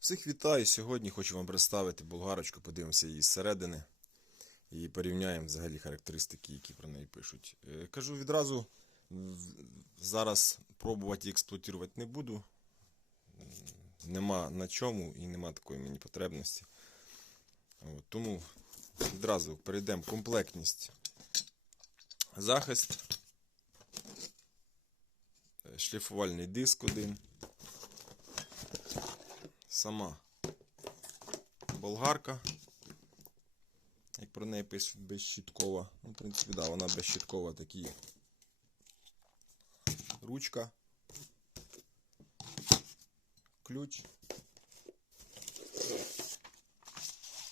Всіх вітаю! Сьогодні хочу вам представити болгарочку, подивимося її зсередини і порівняємо взагалі характеристики, які про неї пишуть. Е, Кажу відразу, зараз пробувати і експлуатувати не буду. Нема на чому і нема такої мені потребності. От, тому відразу перейдемо. Комплектність. Захист. Е, Шліфувальний диск один. Сама болгарка. Як про неї пишуть безщіткова. Ну, в принципі, да, вона безщіткова такі. Ручка. Ключ.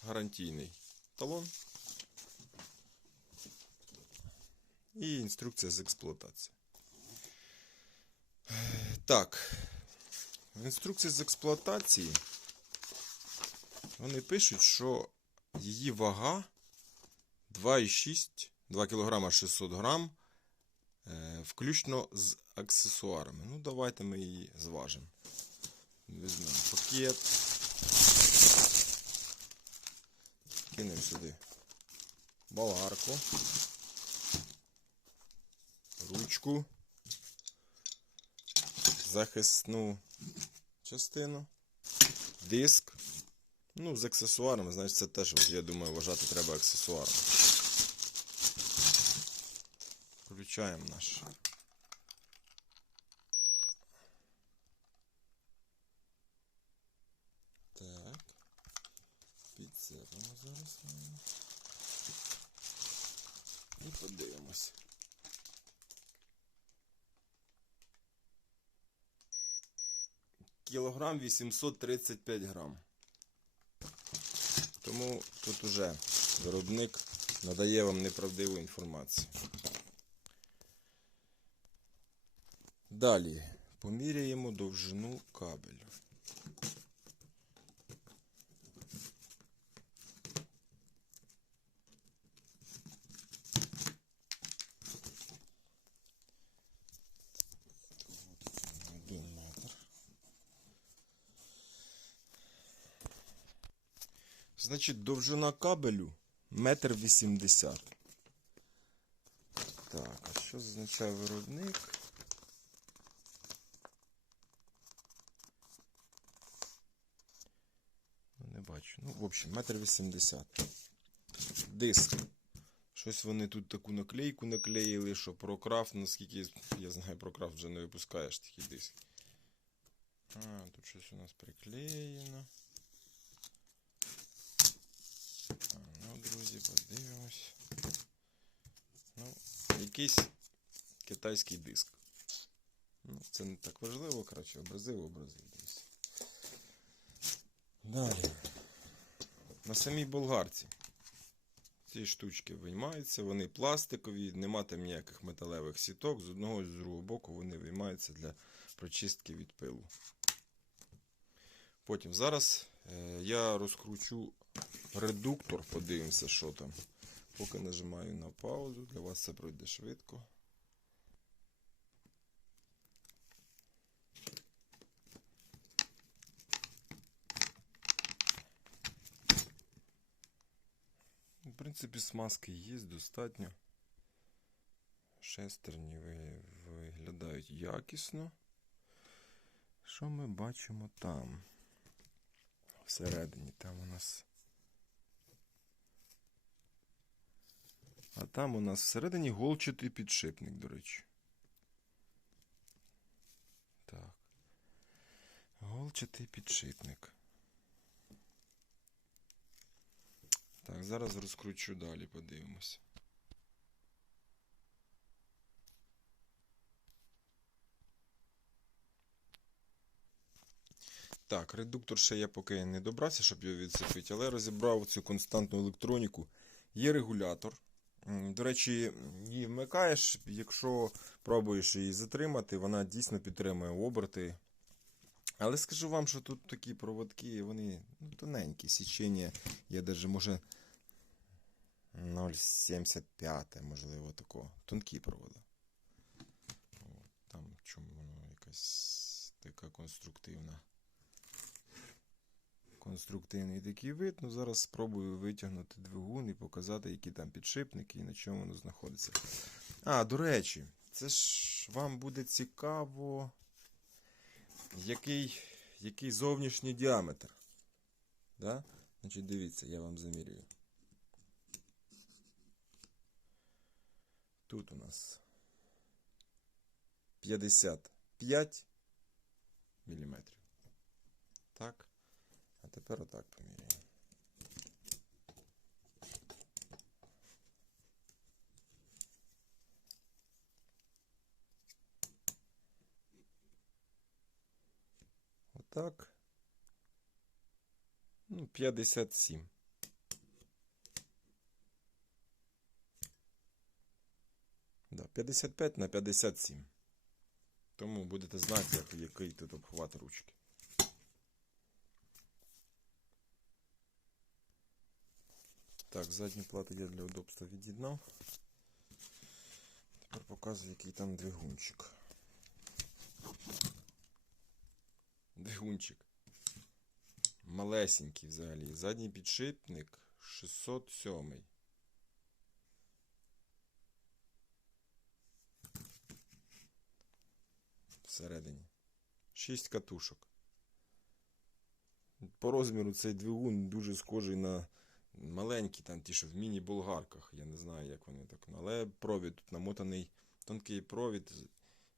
Гарантійний талон. І інструкція з експлуатації. Так. В інструкції з експлуатації вони пишуть, що її вага 2,6 2 кг 600 грам, е, включно з аксесуарами. Ну, давайте ми її зважимо. Візьмемо пакет. Кинемо сюди болгарку, ручку, захисну частину, диск. Ну, з аксесуарами, значить, це теж, я думаю, вважати треба аксесуаром. Включаємо наш. Так. Підцепимо зараз. І подивимось. Кілограм 835 грам. Тому тут уже виробник надає вам неправдиву інформацію. Далі поміряємо довжину кабелю. Один метр. Значить, довжина кабелю метр вісімдесят. Так, а що означає виробник? Ну, не бачу. Ну, в общем, метр вісімдесят. Диск. Щось вони тут таку наклейку наклеїли, що про крафт, наскільки я знаю, про крафт вже не випускаєш такий диск. А, тут щось у нас приклеєно. А, Ну, друзі, подивимось. Ну, якийсь китайський диск. Ну, це не так важливо, коротше, образив, образив, друзі. Далі. На самій болгарці. Ці штучки виймаються, вони пластикові, нема там ніяких металевих сіток. З одного і з другого боку вони виймаються для прочистки від пилу. Потім зараз е, я розкручу редуктор, подивимося, що там. Поки нажимаю на паузу, для вас це пройде швидко. В принципі, смазки є достатньо. Шестерні виглядають якісно. Що ми бачимо там? Всередині там у нас. А там у нас всередині голчатий підшипник, до речі. Так. Голчатий підшипник. Так, зараз розкручу далі, подивимось. Так, редуктор ще я поки не добрався, щоб його відцепити, але розібрав цю константну електроніку. Є регулятор. До речі, її вмикаєш, якщо пробуєш її затримати, вона дійсно підтримує оберти. Але скажу вам, що тут такі проводки, вони ну, тоненькі, січення, я навіть може 0,75, можливо, такого. Тонкі провода. О, Там чому воно якась така конструктивна конструктивний такий вид. Ну, зараз спробую витягнути двигун і показати, які там підшипники і на чому воно знаходиться. А, до речі, це ж вам буде цікаво, який, який зовнішній діаметр. Да? Значить, дивіться, я вам замірюю. Тут у нас 55 міліметрів. Так. Тепер отак поміряємо. Отак. Ну, 57. Да, 55 на 57. Тому будете знати, який тут обхват ручки. Так, задню плату я для удобства від'єднав. Тепер показую, який там двигунчик. Двигунчик. Малесенький взагалі. Задній підшипник 607. Всередині. 6 катушок. По розміру цей двигун дуже схожий на маленькі, там ті, що в міні-болгарках. Я не знаю, як вони так. Але провід тут намотаний тонкий провід.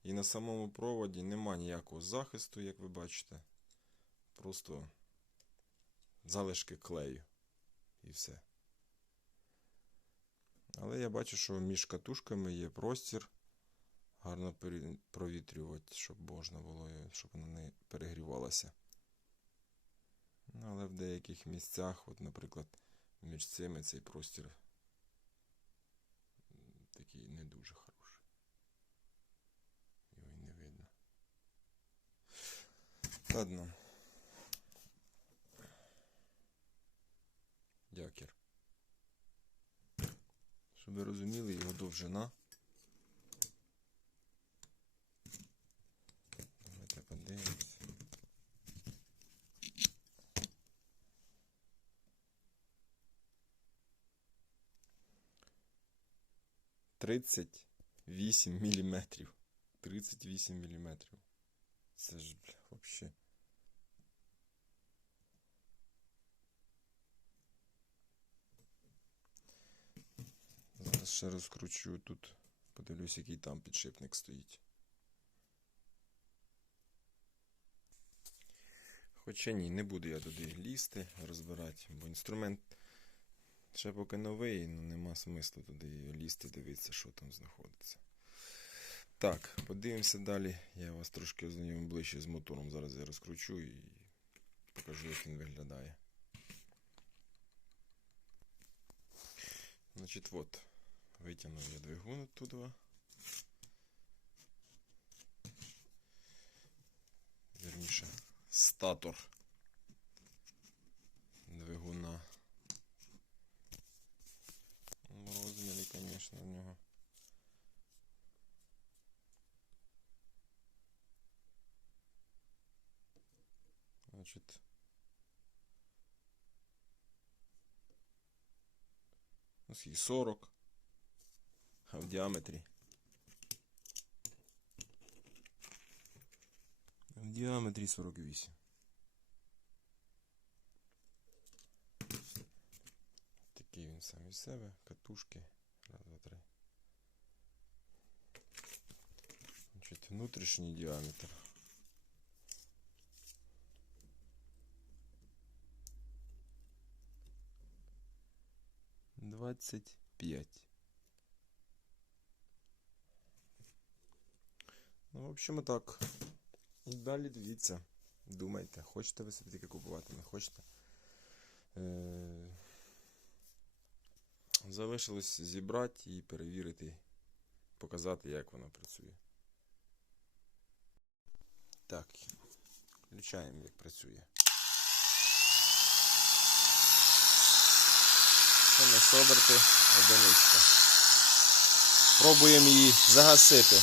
І на самому проводі нема ніякого захисту, як ви бачите. Просто залишки клею. І все. Але я бачу, що між катушками є простір. Гарно провітрювати, щоб можна було, щоб вона не перегрівалася. Ну, але в деяких місцях, от, наприклад, між цими цей простір такий не дуже хороший. Його й не видно. Ладно. Дякер. Щоб ви розуміли, його довжина. 38 міліметрів. 38 міліметрів. Це ж, бля, вообще. Зараз ще розкручую тут. Подивлюсь, який там підшипник стоїть. Хоча ні, не буду я туди лізти, розбирати, бо інструмент ще поки новий, ну нема смислу туди лізти, дивитися, що там знаходиться. Так, подивимося далі. Я вас трошки ознайомлю ближче з мотором. Зараз я розкручу і покажу, як він виглядає. Значить, от, витягнув я двигун оттуда. Вірніше, статор звісно, в нього. Значить. Ну, скільки 40. А в діаметрі. В діаметрі 48. Такий він сам із себе. Катушки. Раз, два, три. Значить, внутрішній діаметр. Двадцять п'ять. Ну, в общем, так. І далі дивіться. Думайте, хочете ви собі таке купувати, не хочете. Е- Залишилось зібрати і перевірити, показати, як вона працює. Так, включаємо, як працює. Це на соберти одиничка. Пробуємо її загасити.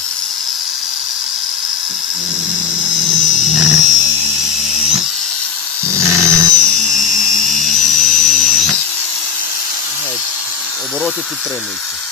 Обороти підтримуються.